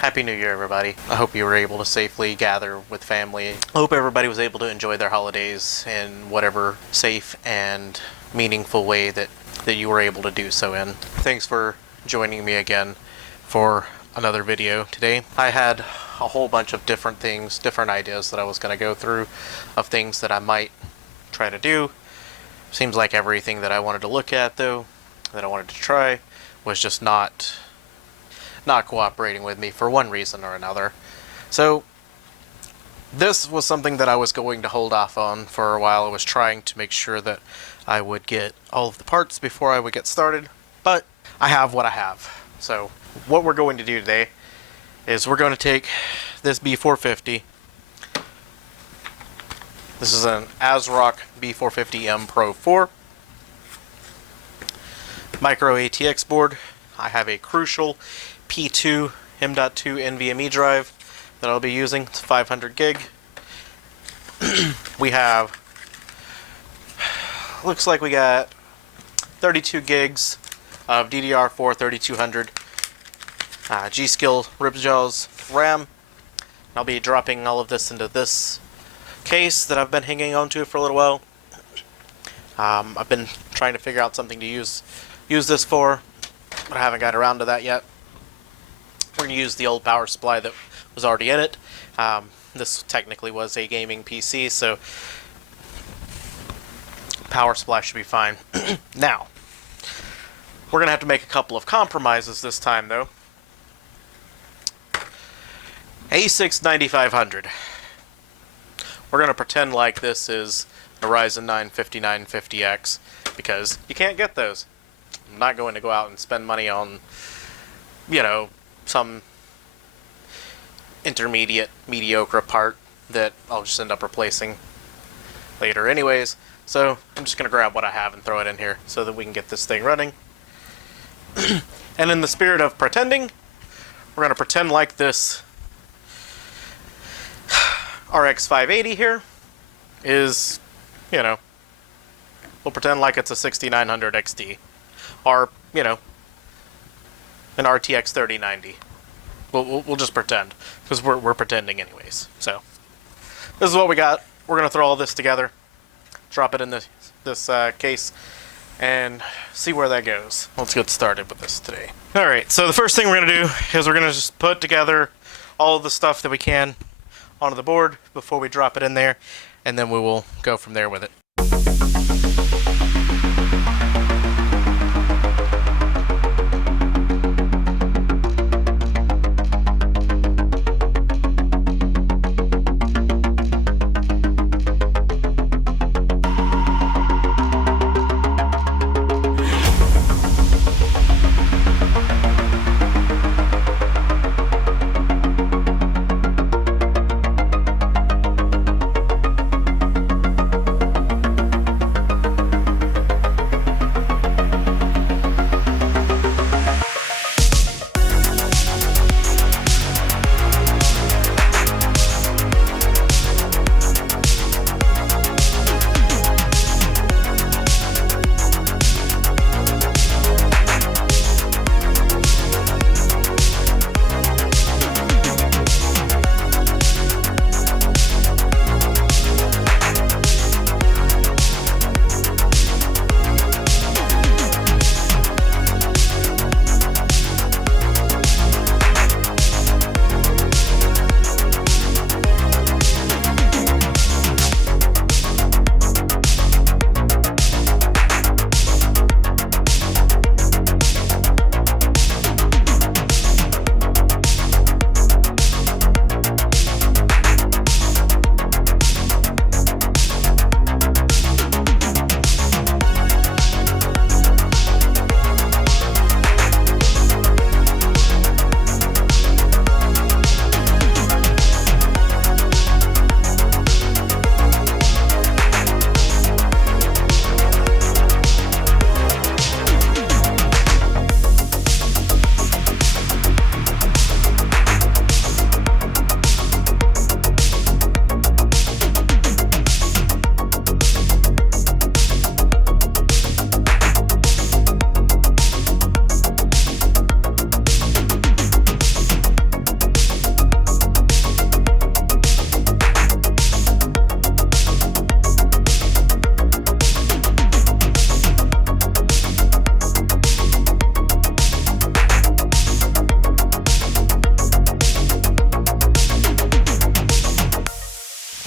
Happy New Year, everybody. I hope you were able to safely gather with family. I hope everybody was able to enjoy their holidays in whatever safe and meaningful way that you were able to do so in. Thanks for joining me again for another video today. I had a whole bunch of different things, different ideas that I was going to go through of things that I might try to do. Seems like everything that I wanted to look at, though, that I wanted to try, was just not cooperating with me for one reason or another. So this was something that I was going to hold off on for a while. I was trying to make sure that I would get all of the parts before I would get started, but I have what I have. So what we're going to do today is we're going to take this B450. This is an ASRock B450M Pro 4 Micro-ATX board. I have a Crucial P2 M.2 NVMe drive that I'll be using. It's 500 gig. We have, looks like we got 32 gigs of DDR4 3200 G.Skill Ripjaws RAM. I'll be dropping all of this into this case that I've been hanging on to for a little while. I've been trying to figure out something to use this for, but I haven't got around to that yet. We're going to use the old power supply that was already in it. This technically was a gaming PC, so power supply should be fine. Now, we're going to have to make a couple of compromises this time, though. A6 9500. We're going to pretend like this is a Ryzen 9 5950X, because you can't get those. I'm not going to go out and spend money on, you know, some intermediate, mediocre part that I'll just end up replacing later anyways. So I'm just going to grab what I have and throw it in here so that we can get this thing running. And in the spirit of pretending, we're going to pretend like this RX 580 here is, you know, we'll pretend like it's a 6900 XT. Or, you know, an RTX 3090. We'll just pretend, because we're pretending anyways. So this is what we got. We're gonna throw all this together, drop it in this case, and see where that goes. Let's get started with this today. All right. So the first thing we're gonna do is we're gonna just put together all of the stuff that we can onto the board before we drop it in there, and then we will go from there with it.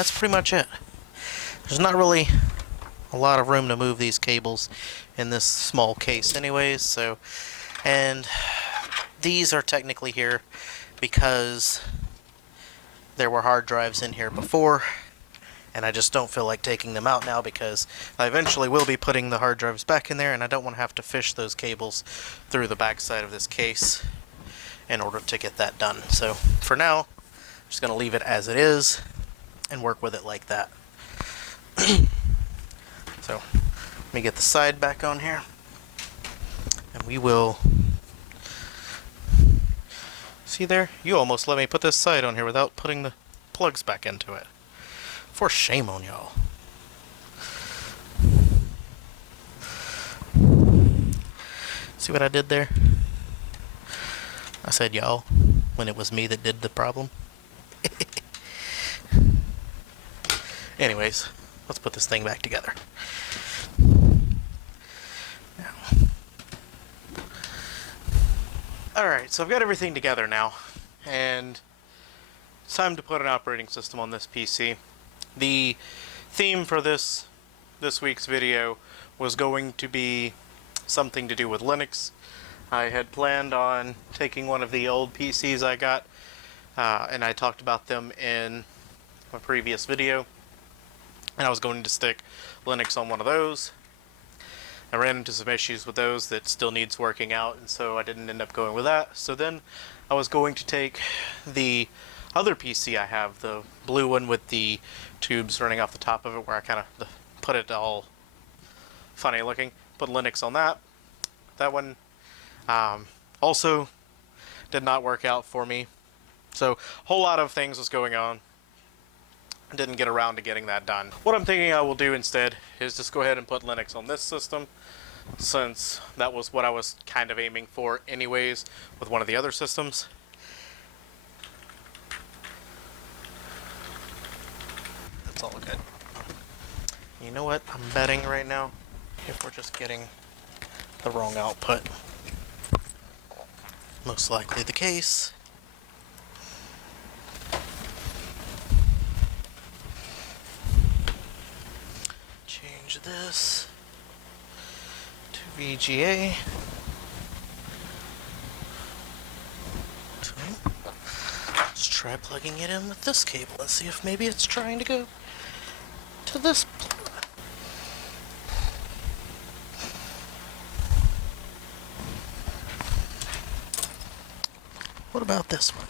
that's pretty much it. There's not really a lot of room to move these cables in this small case anyways, so, and these are technically here because there were hard drives in here before, and I just don't feel like taking them out now because I eventually will be putting the hard drives back in there, and I don't want to have to fish those cables through the back side of this case in order to get that done. So for now, I'm just going to leave it as it is and work with it like that. So let me get the side back on here, and we will... See there? You almost let me put this side on here without putting the plugs back into it. For shame on y'all. See what I did there? I said y'all when it was me that did the problem. Anyways, let's put this thing back together. Alright, so I've got everything together now, and it's time to put an operating system on this PC. The theme for this week's video was going to be something to do with Linux. I had planned on taking one of the old PCs I got, and I talked about them in my previous video, and I was going to stick Linux on one of those. I ran into some issues with those that still needs working out, and so I didn't end up going with that. So then I was going to take the other PC I have, the blue one with the tubes running off the top of it, where I kind of put it all funny looking, put Linux on that. That one also did not work out for me. So a whole lot of things was going on. Didn't get around to getting that done. What I'm thinking I will do instead is just go ahead and put Linux on this system, since that was what I was kind of aiming for anyways with one of the other systems. That's all good. You know what I'm betting right now? If we're just getting the wrong output. Most likely the case. Change this to VGA. So, let's try plugging it in with this cable and see if maybe it's trying to go to this plug. What about this one?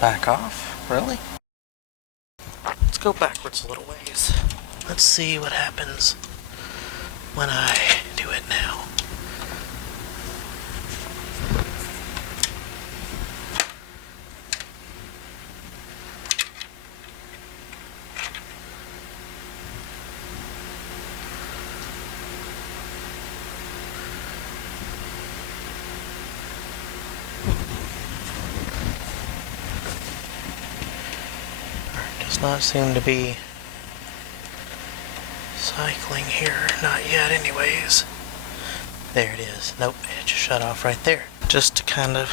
Back off? Really? Let's go backwards a little ways. Let's see what happens when I do it now. Does not seem to be cycling here. Not yet anyways. There it is. Nope, it just shut off right there. Just to kind of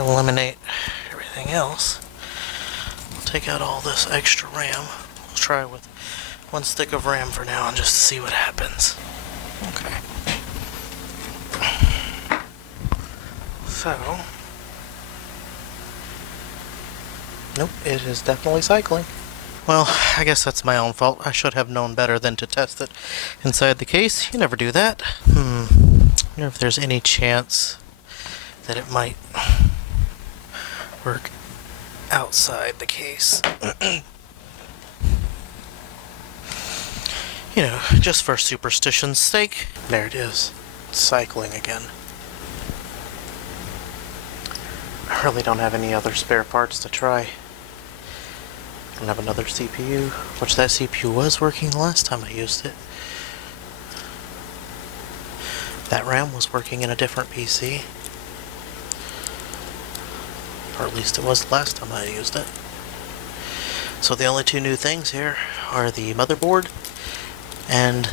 eliminate everything else, we'll take out all this extra RAM. We'll try with one stick of RAM for now and just see what happens. Okay. So, nope, it is definitely cycling. Well, I guess that's my own fault. I should have known better than to test it inside the case. You never do that. I wonder if there's any chance that it might work outside the case. You know, just for superstition's sake. There it is. It's cycling again. I really don't have any other spare parts to try. I don't have another CPU, which that CPU was working the last time I used it. That RAM was working in a different PC. Or at least it was the last time I used it. So the only two new things here are the motherboard and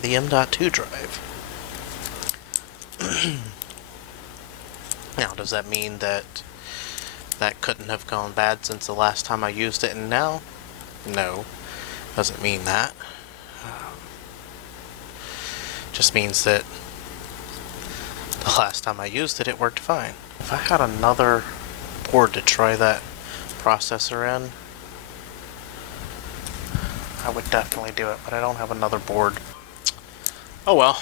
the M.2 drive. Now, does that mean that that couldn't have gone bad since the last time I used it and now? No, doesn't mean that. Just means that the last time I used it, it worked fine. If I had another board to try that processor in, I would definitely do it, but I don't have another board. Oh well.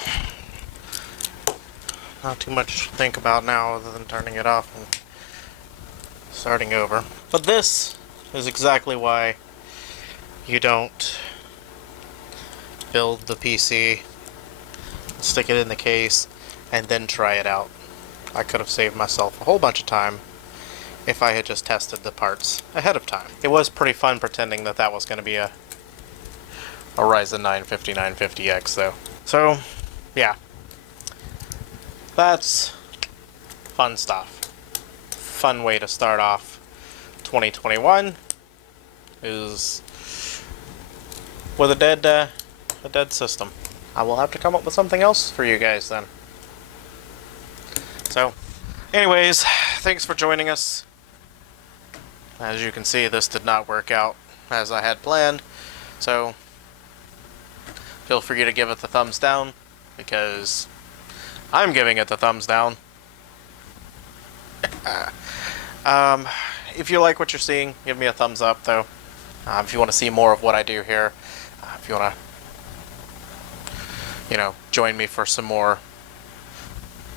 Not too much to think about now other than turning it off and starting over. But this is exactly why you don't build the PC, stick it in the case, and then try it out. I could have saved myself a whole bunch of time if I had just tested the parts ahead of time. It was pretty fun pretending that that was going to be a Ryzen 9 5950X though. So, yeah. That's fun stuff. Fun way to start off 2021 is with a dead system. I will have to come up with something else for you guys then. So, anyways, thanks for joining us. As you can see, this did not work out as I had planned, so feel free to give it the thumbs down, because I'm giving it the thumbs down. If you like what you're seeing, give me a thumbs up, though. If you want to see more of what I do here, if you want to, join me for some more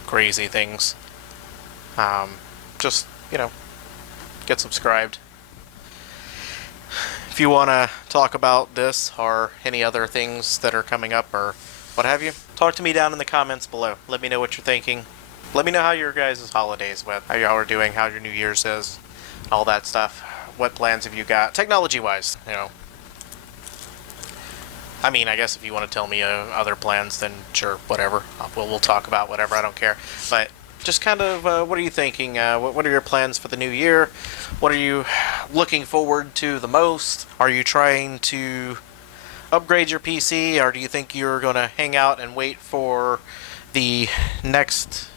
crazy things, just, get subscribed. If you want to talk about this or any other things that are coming up or what have you, talk to me down in the comments below. Let me know what you're thinking. Let me know how your guys' holidays went, how y'all are doing, how your New Year's is, all that stuff. What plans have you got, technology-wise, I mean, I guess if you want to tell me other plans, then sure, whatever. We'll talk about whatever, I don't care. But just kind of, what are you thinking? What are your plans for the new year? What are you looking forward to the most? Are you trying to upgrade your PC, or do you think you're going to hang out and wait for the next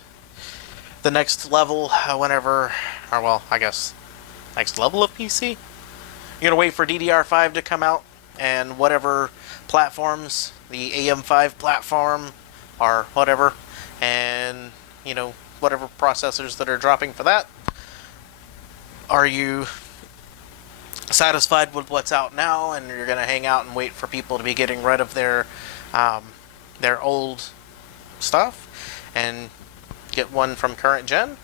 level, whenever, or well, I guess, next level of PC? You're going to wait for DDR5 to come out, and whatever platforms, the AM5 platform, or whatever, and, whatever processors that are dropping for that? Are you satisfied with what's out now, and you're going to hang out and wait for people to be getting rid of their old stuff and get one from current gen?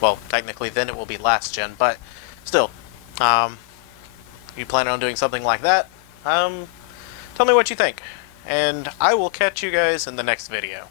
Well, technically then it will be last gen, but still, you plan on doing something like that? Tell me what you think, and I will catch you guys in the next video.